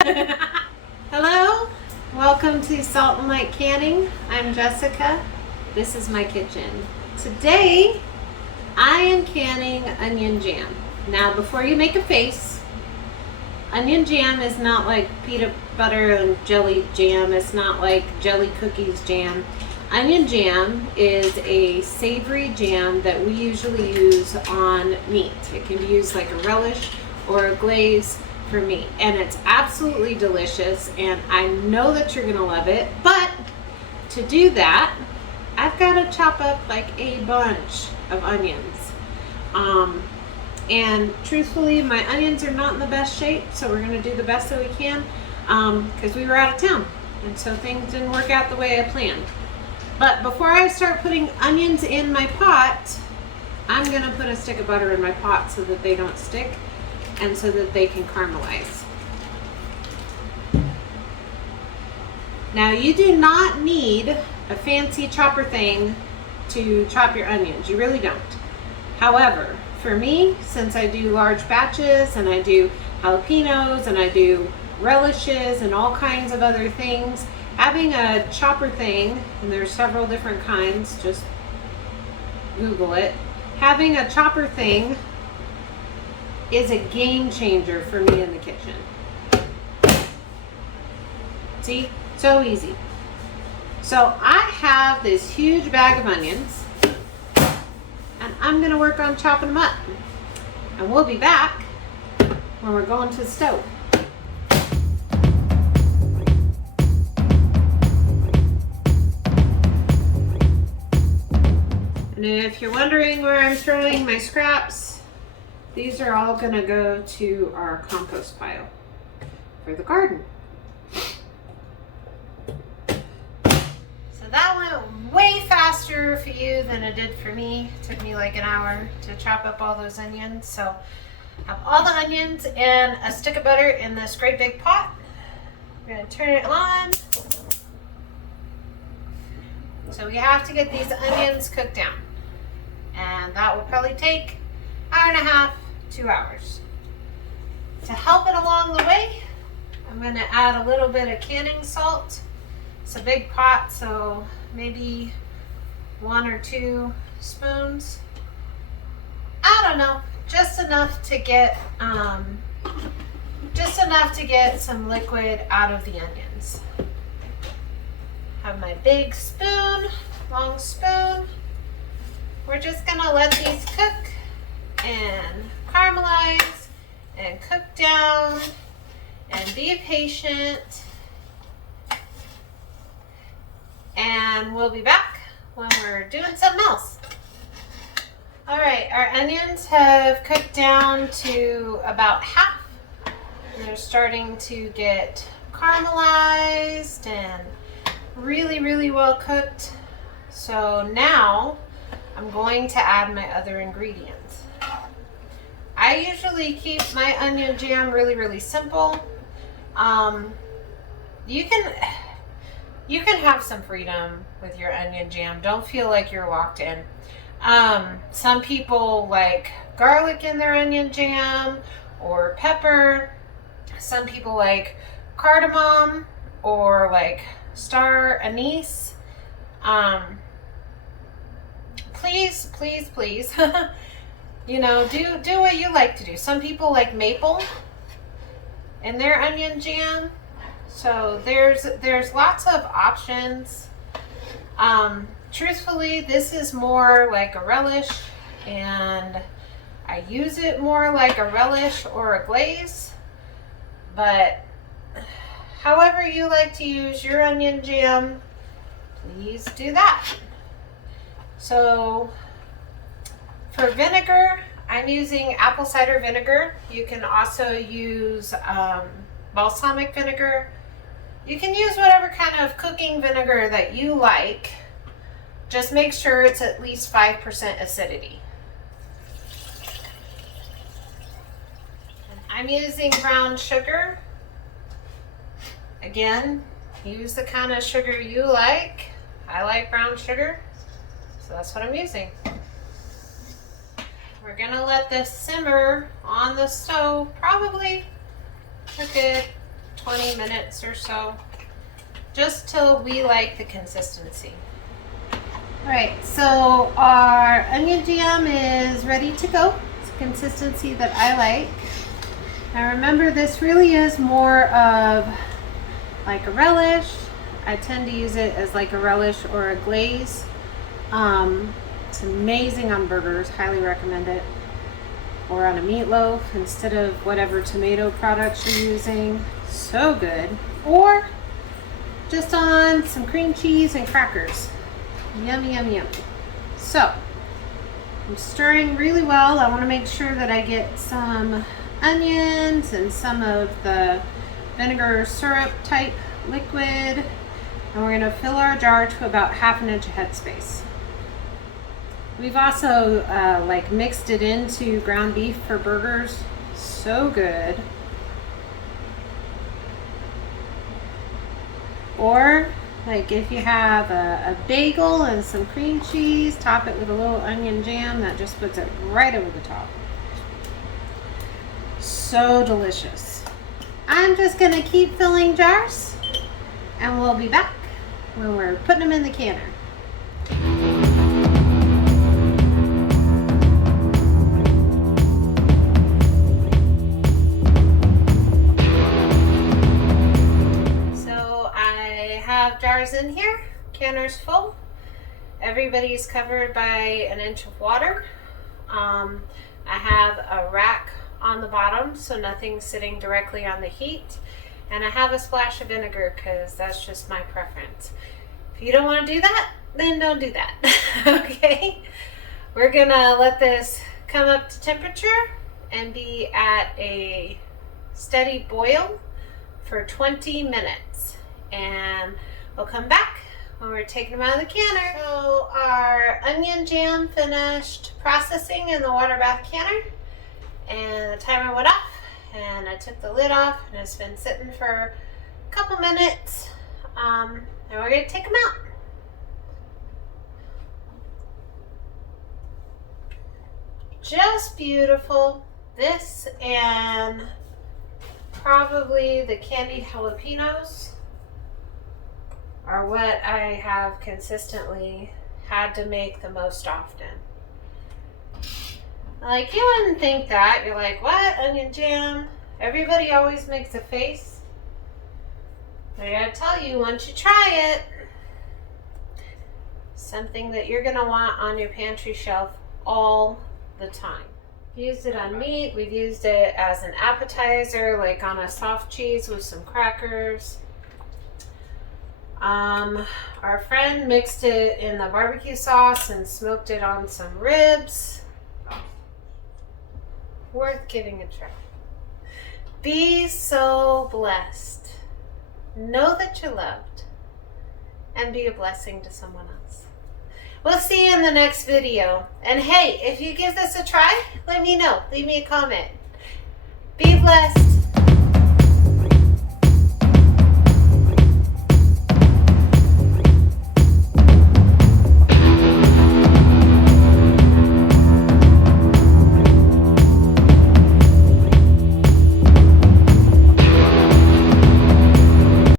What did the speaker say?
Hello, welcome to Salt and Light Canning. I'm Jessica. This is my kitchen. Today, I am canning onion jam. Now, before you make a face, onion jam is not like peanut butter and jelly jam. It's not like jelly cookies jam. Onion jam is a savory jam that we usually use on meat. It can be used like a relish or a glaze for meat, and it's absolutely delicious, and I know that you're gonna love it. But to do that, I've got to chop up like a bunch of onions, and truthfully my onions are not in the best shape, so we're gonna do the best that we can, because we were out of town and so things didn't work out the way I planned. But before I start putting onions in my pot, I'm gonna put a stick of butter in my pot so that they don't stick and so that they can caramelize. Now, you do not need a fancy chopper thing to chop your onions. You really don't. However, for me, since I do large batches and I do jalapenos and I do relishes and all kinds of other things, having a chopper thing, and there's several different kinds, just Google it. Having a chopper thing is a game changer for me in the kitchen. See, so easy. So I have this huge bag of onions, and I'm gonna work on chopping them up. And we'll be back when we're going to the stove. And if you're wondering where I'm throwing my scraps, these are all gonna go to our compost pile for the garden. So that went way faster for you than it did for me. It took me like an hour to chop up all those onions. So I have all the onions and a stick of butter in this great big pot. I'm gonna turn it on. So we have to get these onions cooked down. And that will probably take an hour and a half, 2 hours. To help it along the way, I'm going to add a little bit of canning salt. It's a big pot, so maybe 1 or 2 spoons. I don't know, just enough to get some liquid out of the onions. Have my big spoon, long spoon. We're just gonna let these cook and caramelize and cook down and be patient. And we'll be back when we're doing something else. All right, our onions have cooked down to about half. They're starting to get caramelized and really, really well cooked. So now I'm going to add my other ingredients. I usually keep my onion jam really, really simple. You can have some freedom with your onion jam. Don't feel like you're locked in. Some people like garlic in their onion jam or pepper. Some people like cardamom or like star anise. Please, please, please, you know, do what you like to do. Some people like maple in their onion jam. So there's lots of options. Truthfully, this is more like a relish, and I use it more like a relish or a glaze. But however you like to use your onion jam, please do that. So for vinegar, I'm using apple cider vinegar. You can also use balsamic vinegar. You can use whatever kind of cooking vinegar that you like. Just make sure it's at least 5% acidity. And I'm using brown sugar. Again, use the kind of sugar you like. I like brown sugar, so that's what I'm using. We're gonna let this simmer on the stove probably a good 20 minutes or so, just till we like the consistency. All right, so our onion jam is ready to go. It's a consistency that I like. Now remember, this really is more of like a relish. I tend to use it as like a relish or a glaze. It's amazing on burgers, highly recommend it. Or on a meatloaf instead of whatever tomato products you're using. So good. Or just on some cream cheese and crackers. Yummy, yummy, yummy. So, I'm stirring really well. I want to make sure that I get some onions and some of the vinegar syrup type liquid. And we're going to fill our jar to about 1/2 inch headspace. We've also like mixed it into ground beef for burgers. So good. Or like if you have a bagel and some cream cheese, top it with a little onion jam. That just puts it right over the top. So delicious. I'm just gonna keep filling jars and we'll be back when we're putting them in the canner. Jars in here, canner's full. Everybody's covered by 1 inch of water. I have a rack on the bottom so nothing's sitting directly on the heat, and I have a splash of vinegar because that's just my preference. If you don't want to do that, then don't do that. Okay, we're gonna let this come up to temperature and be at a steady boil for 20 minutes, and we'll come back when we're taking them out of the canner. So our onion jam finished processing in the water bath canner, and the timer went off, and I took the lid off, and it's been sitting for a couple minutes, and we're gonna take them out. Just beautiful. This and probably the candied jalapenos are what I have consistently had to make the most often. Like, you wouldn't think that. You're like, what? Onion jam? Everybody always makes a face. I gotta tell you, once you try it, something that you're gonna want on your pantry shelf all the time. We've used it on meat. We've used it as an appetizer, like on a soft cheese with some crackers. Our friend mixed it in the barbecue sauce and smoked it on some ribs. Worth giving a try. Be so blessed. Know that you're loved and be a blessing to someone else. We'll see you in the next video. And hey, if you give this a try, let me know. Leave me a comment. Be blessed.